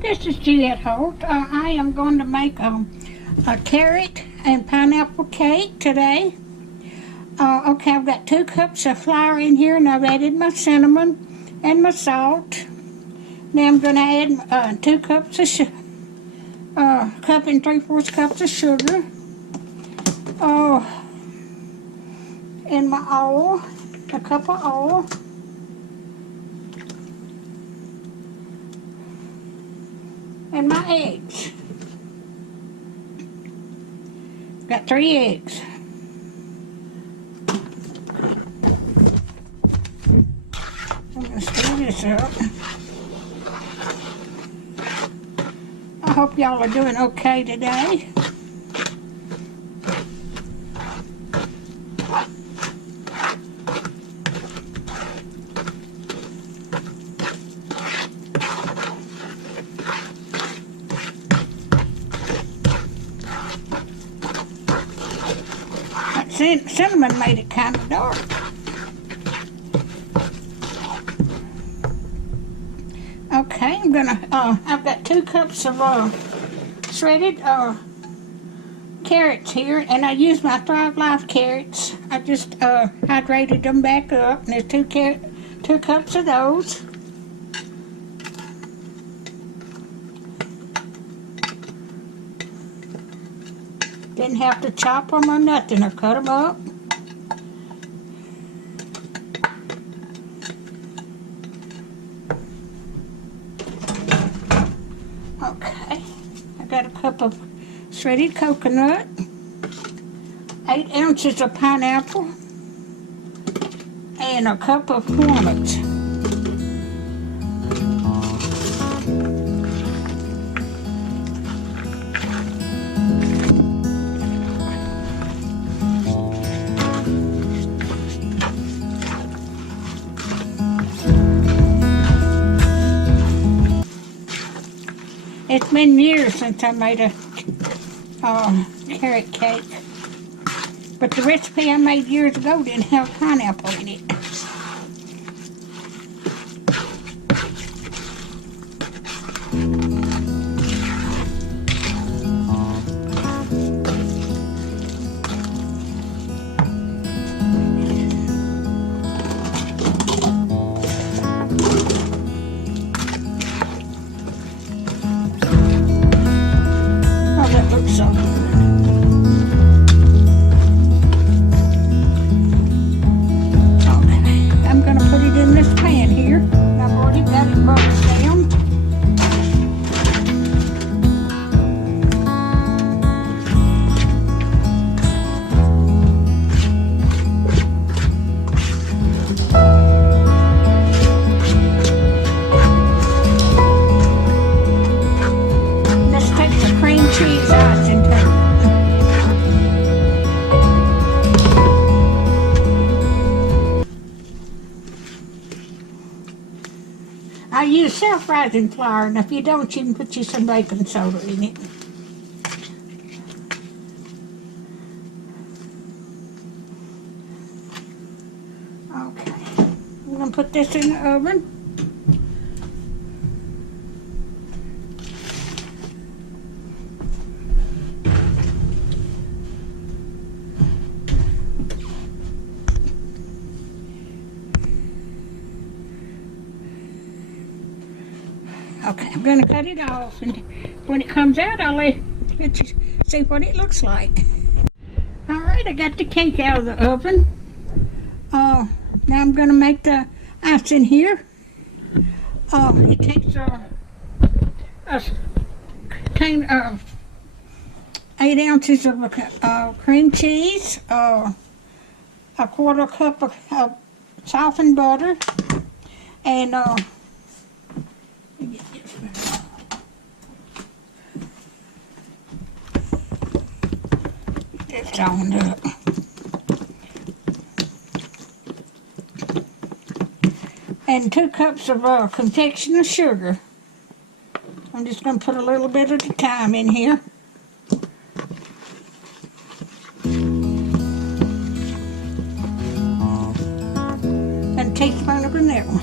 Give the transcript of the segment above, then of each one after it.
This is Juliet Holt. I am going to make a carrot and pineapple cake today. Okay, I've got 2 cups of flour in here, and I've added my cinnamon and my salt. Now I'm going to add 2 cups of cup and 3/4 cups of sugar. And my oil, a cup of oil. And my eggs. Got 3 eggs. I'm going to stir this up. I hope y'all are doing okay today. Cinnamon made it kind of dark. Okay, I've got 2 cups of shredded carrots here, and I used my Thrive Life carrots. I just hydrated them back up, and there's 2 cups of those. Didn't have to chop them or nothing, or cut them up. Okay, I got a cup of shredded coconut, 8 ounces of pineapple, and a cup of walnuts. It's been years since I made a carrot cake, but the recipe I made years ago didn't have pineapple in it. I'm going to put it in this pan here. I've already got it buttered down. Let's take the cream cheese icing too. I use self-rising flour, and if you don't, you can put you some baking soda in it. Okay, I'm going to put this in the oven. Okay, I'm going to cut it off, and when it comes out, I'll let you see what it looks like. Alright, I got the cake out of the oven. Now I'm going to make the icing here. It takes a 8 ounces of cream cheese, a 1/4 cup of softened butter, and it's on up. And 2 cups of confectioner sugar. I'm just going to put a little bit at a time in here. And a teaspoon of vanilla.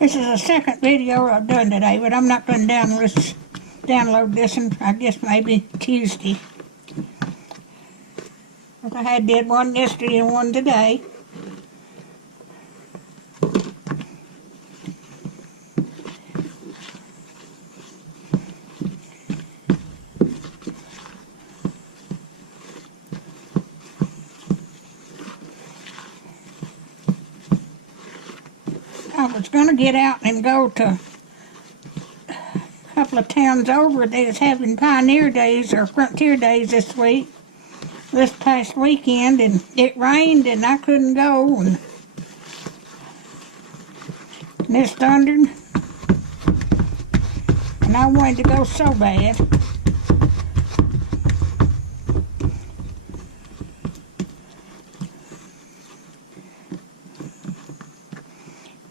This is the second video I've done today, but I'm not going to download this one, I guess maybe Tuesday. But I did one yesterday and one today. I was going to get out and go to a couple of towns over. They was having Pioneer Days or Frontier Days this past weekend, and it rained and I couldn't go, and this thundered, and I wanted to go so bad.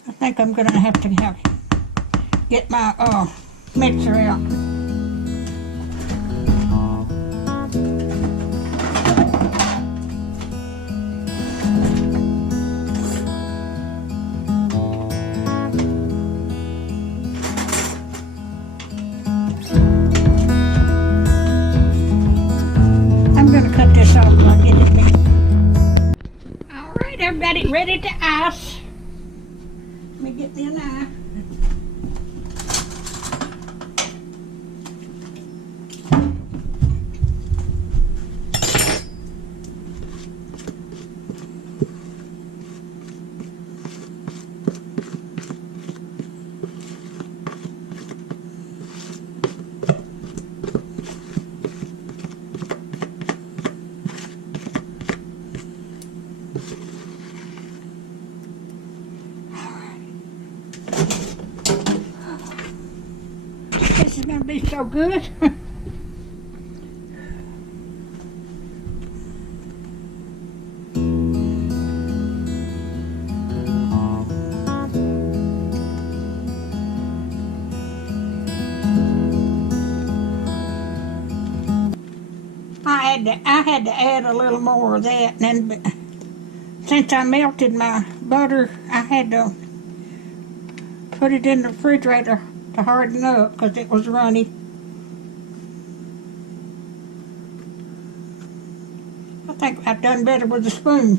I think I'm gonna have to get my mixer out. I'm gonna cut this off when I get it mixed. All right, I've got it ready to ice. Let me get me a knife. This is going to be so good. I had to add a little more of that, and then since I melted my butter, I had to put it in the refrigerator to harden up because it was runny. I think I've done better with a spoon.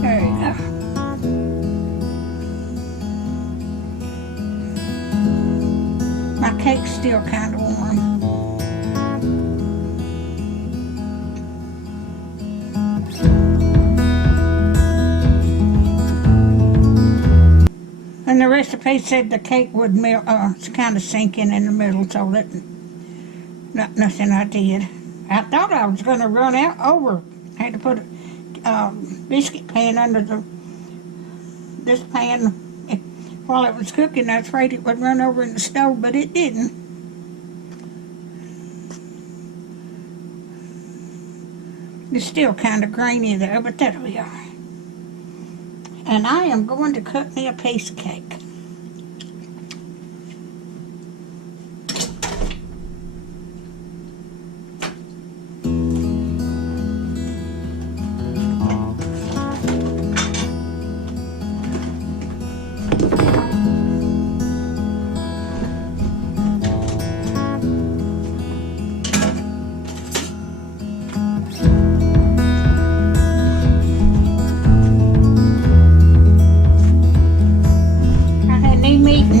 There you go. My cake's still kind of warm. And the recipe said the cake would melt, kind of sink in the middle, so that nothing I did. I thought I was going to run out over. I had to put a biscuit pan under this pan while it was cooking. I was afraid it would run over in the stove, but it didn't. It's still kind of grainy there, but that'll be all right. And I am going to cut me a piece of cake.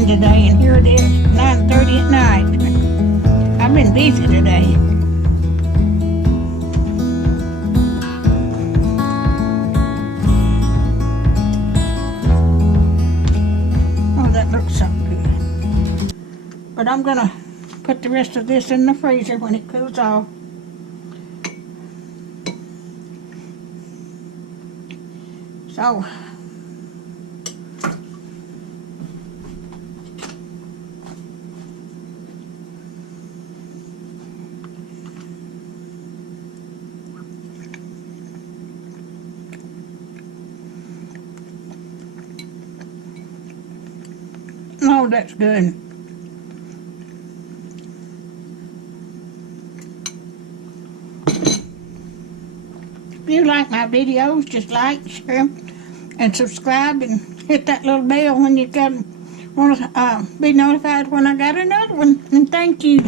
Today, and here it is, 9:30 at night. I've been busy today. Oh, that looks so good. But I'm gonna put the rest of this in the freezer when it cools off. So oh, that's good. if you like my videos, just like, share, and subscribe, and hit that little bell when you want to be notified when I got another one. And thank you.